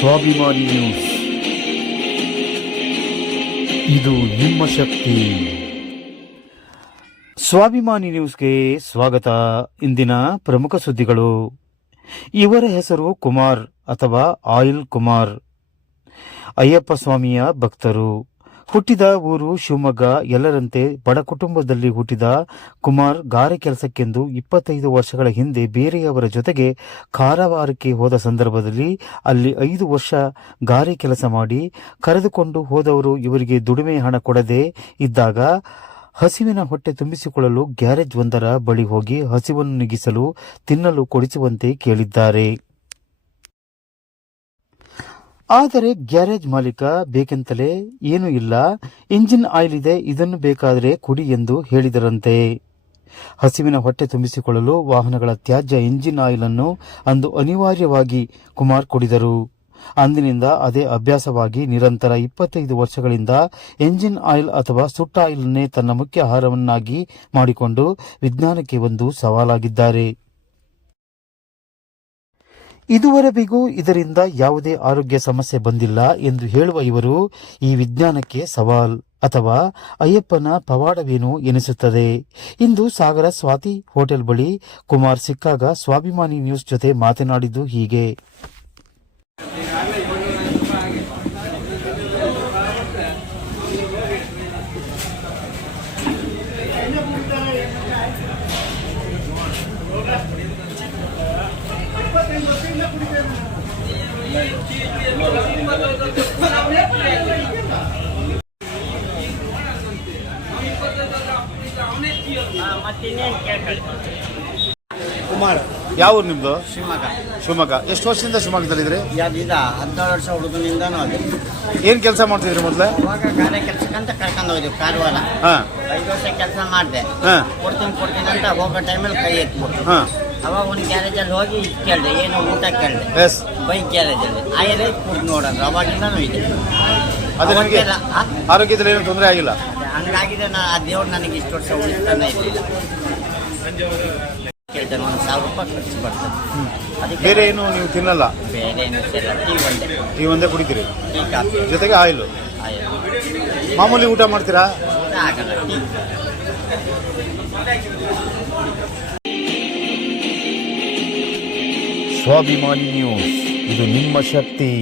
ಸ್ವಾಭಿಮಾನಿ ನ್ಯೂಸ್, ಇದು ನಿಮ್ಮ ಶಕ್ತಿ. ಸ್ವಾಭಿಮಾನಿ ನ್ಯೂಸ್ಗೆ ಸ್ವಾಗತ. ಇಂದಿನ ಪ್ರಮುಖ ಸುದ್ದಿಗಳು. ಇವರ ಹೆಸರು ಕುಮಾರ್ ಅಥವಾ ಆಯಿಲ್ ಕುಮಾರ್. ಅಯ್ಯಪ್ಪ ಸ್ವಾಮಿಯ ಭಕ್ತರು. ಹುಟ್ಟಿದ ಊರು ಶಿವಮೊಗ್ಗ. ಎಲ್ಲರಂತೆ ಬಡ ಕುಟುಂಬದಲ್ಲಿ ಹುಟ್ಟಿದ ಕುಮಾರ್ ಗಾರೆ ಕೆಲಸಕ್ಕೆಂದು 25 ವರ್ಷಗಳ ಹಿಂದೆ ಬೇರೆಯವರ ಜೊತೆಗೆ ಕಾರವಾರಕ್ಕೆ ಹೋದ ಸಂದರ್ಭದಲ್ಲಿ ಅಲ್ಲಿ 5 ವರ್ಷ ಗಾರೆ ಕೆಲಸ ಮಾಡಿ ಕರೆದುಕೊಂಡು ಹೋದವರು ಇವರಿಗೆ ದುಡಿಮೆ ಹಣ ಕೊಡದೆ ಇದ್ದಾಗ ಹಸಿವಿನ ಹೊಟ್ಟೆ ತುಂಬಿಸಿಕೊಳ್ಳಲು ಗ್ಯಾರೇಜ್ ಒಂದರ ಬಳಿ ಹೋಗಿ ಹಸಿವನ್ನು ನೀಗಿಸಲು ತಿನ್ನಲು ಕೊಡಿಸುವಂತೆ ಕೇಳಿದ್ದಾರೆ. ಆದರೆ ಗ್ಯಾರೇಜ್ ಮಾಲೀಕ ಬೇಕೆಂತಲೇ ಏನೂ ಇಲ್ಲ, ಇಂಜಿನ್ ಆಯಿಲ್ ಇದೆ, ಇದನ್ನು ಬೇಕಾದರೆ ಕುಡಿ ಎಂದು ಹೇಳಿದರಂತೆ. ಹಸಿವಿನ ಹೊಟ್ಟೆ ತುಂಬಿಸಿಕೊಳ್ಳಲು ವಾಹನಗಳ ತ್ಯಾಜ್ಯ ಇಂಜಿನ್ ಆಯಿಲ್ ಅನ್ನು ಅಂದು ಅನಿವಾರ್ಯವಾಗಿ ಕುಮಾರ್ ಕುಡಿದರು. ಅಂದಿನಿಂದ ಅದೇ ಅಭ್ಯಾಸವಾಗಿ ನಿರಂತರ 25 ವರ್ಷಗಳಿಂದ ಎಂಜಿನ್ ಆಯಿಲ್ ಅಥವಾ ಸುಟ್ಟ ಆಯಿಲ್ನೇ ತನ್ನ ಮುಖ್ಯ ಆಹಾರವನ್ನಾಗಿ ಮಾಡಿಕೊಂಡು ವಿಜ್ಞಾನಕ್ಕೆ ಒಂದು ಸವಾಲಾಗಿದ್ದಾರೆ. ಇದುವರೆಗೂ ಇದರಿಂದ ಯಾವುದೇ ಆರೋಗ್ಯ ಸಮಸ್ಯೆ ಬಂದಿಲ್ಲ ಎಂದು ಹೇಳುವ ಇವರು ಈ ವಿಜ್ಞಾನಕ್ಕೆ ಸವಾಲ್ ಅಥವಾ ಅಯ್ಯಪ್ಪನ ಪವಾಡವೇನು ಎನಿಸುತ್ತದೆ. ಇಂದು ಸಾಗರ ಸ್ವಾತಿ ಹೋಟೆಲ್ ಬಳಿ ಕುಮಾರ್ ಸಿಕ್ಕಾಗ ಸ್ವಾಭಿಮಾನಿ ನ್ಯೂಸ್ ಜೊತೆ ಮಾತನಾಡಿದ್ದು ಹೀಗೆ. ಕುಮಾರ್, ಯಾವ ಊರು ನಿಮ್ದು? ಶಿವಮೊಗ್ಗ. ಎಷ್ಟು ವರ್ಷದಿಂದ ಶಿವಮೊಗ್ಗದಲ್ಲಿದ್ರಿ? 14 ವರ್ಷ ಹುಡುಗನಿಂದನೂ ಅದೇ. ಏನ್ ಕೆಲಸ ಮಾಡ್ತಿದ್ರಿ ಮೊದ್ಲು? ಅವಾಗ ಗಾರೆ ಕೆಲ್ಸಕ್ಕಂತ ಕರ್ಕೊಂಡು ಹೋಗಿದ್ವಿ ಕಾರವಾರ. 5 ವರ್ಷ ಕೆಲಸ ಮಾಡಿದೆ. ಕೊಡ್ತೀನಿ ಅಂತ ಹೋಗೋ ಟೈಮಲ್ಲಿ ಕೈ ಎತ್ಬಿಟ್ಟು ಅವಾಗ ಒಂದು ಗ್ಯಾರೇಜಲ್ಲಿ ಹೋಗಿ ಕೇಳಿದೆ, ಏನು ಊಟ ಕೇಳಿದೆ. ಬೈಕ್ ಗ್ಯಾರೇಜಲ್ಲಿ ಆಯರೇ ಫುಡ್ ನೋಡೋದು. ಅವಾಗಿಂದನೂ ಇದೆ. ಅದು ನನಗೆ ಆರೋಗ್ಯದಲ್ಲಿ ಏನು ತೊಂದರೆ ಆಗಿಲ್ಲ. ಹಂಗಾಗಿದೆ. ಆ ದೇವ್ರು ನನಗೆ ಇಷ್ಟು ವರ್ಷ ಉಳಿಸ್ತಾನೆ ಇರಲಿಲ್ಲ. ಕೇಳ್ತೇನೆ, 1,000 ರೂಪಾಯಿ ಖರ್ಚು ಬರ್ತದೆ. ಅದಕ್ಕೆ ಬೇರೆ ಏನು ನೀವು ತಿನ್ನಲ್ಲ? ಬೇರೆ ಏನು ಟೀ ಒಂದೇ ಕುಡಿತೀರಿ, ಟೀ ಕಾಫಿ ಜೊತೆಗೆ ಆಯಿಲ್. ಮಾಮೂಲಿ ಊಟ ಮಾಡ್ತೀರಾ? ಊಟ ಆಗಲ್ಲ, ಟೀ. ಸ್ವಾಭಿಮಾನಿ ನ್ಯೂಸ್, ಇದು ನಿಮ್ಮ ಶಕ್ತಿ.